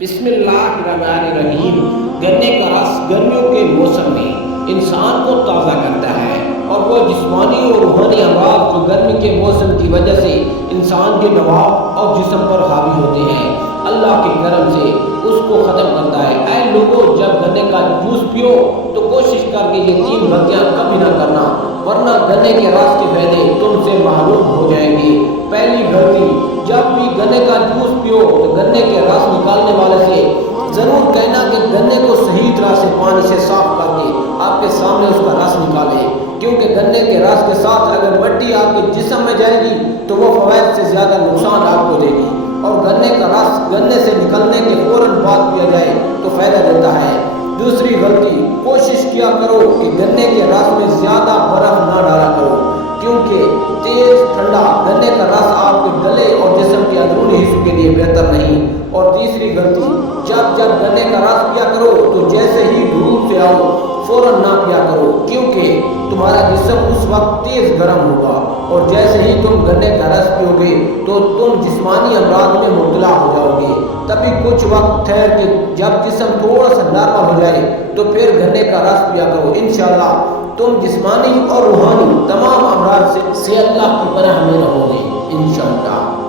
بسم اللہ الرحمن الرحیم۔ گنے کا رس گرمیوں کے موسم میں انسان کو تازہ کرتا ہے اور وہ جسمانی اور روحانی امراض جو گرمی کے موسم کی وجہ سے انسان کے دماغ اور جسم پر حاوی ہوتے ہیں، اللہ کے کرم سے اس کو ختم کرتا ہے۔ اے لوگوں، جب گنے کا جوس پیو تو کوشش کر کے یہ 3 غلطیاں کبھی نہ کرنا، ورنہ گنے کے رس کے فائدے تم سے محروم ہو جائیں گے۔ پہلی غلطی، جب بھی گنے کا جوس پیو تو گنے کے رس نکالنے والے سے ضرور کہنا کہ گنے کو صحیح طرح سے پانی سے صاف کر کے آپ کے سامنے اس کا رس نکالے، کیونکہ گنے کے رس کے ساتھ اگر مٹی آپ کے جسم میں جائے گی تو وہ فوائد سے زیادہ نقصان آپ کو دے گی، اور گنے کا رس گنے سے نکلنے کے فوراً بعد پیا جائے تو فائدہ دیتا ہے۔ دوسری غلطی، کوشش کیا کرو کہ گنے کے رس میں زیادہ برف نہ ڈالا کرو، کیونکہ تیز ٹھنڈا گنے کا رس آپ کے گلے اور جسم کے اندرونی حصوں کے لیے بہتر نہیں۔ اور تیسری غلطی، جب گنے کا رس پیا کرو تو جیسے ہی دھوپ سے آؤ فوراً نہ پیا کرو، کیونکہ تمہارا جسم اس وقت تیز گرم ہوگا، اور جیسے ہی تم گنے کا رس پیو گے تو تم جسمانی امراض میں مبتلا ہو جاؤ گے۔ تبھی کچھ وقت ٹھہر کے جب جسم تھوڑا سا نارمل ہو جائے تو پھر گنے کا رس پیا کرو۔ انشاءاللہ تم جسمانی اور روحانی تمام امراض سے اللہ کی پناہ میں رہو گے انشاءاللہ۔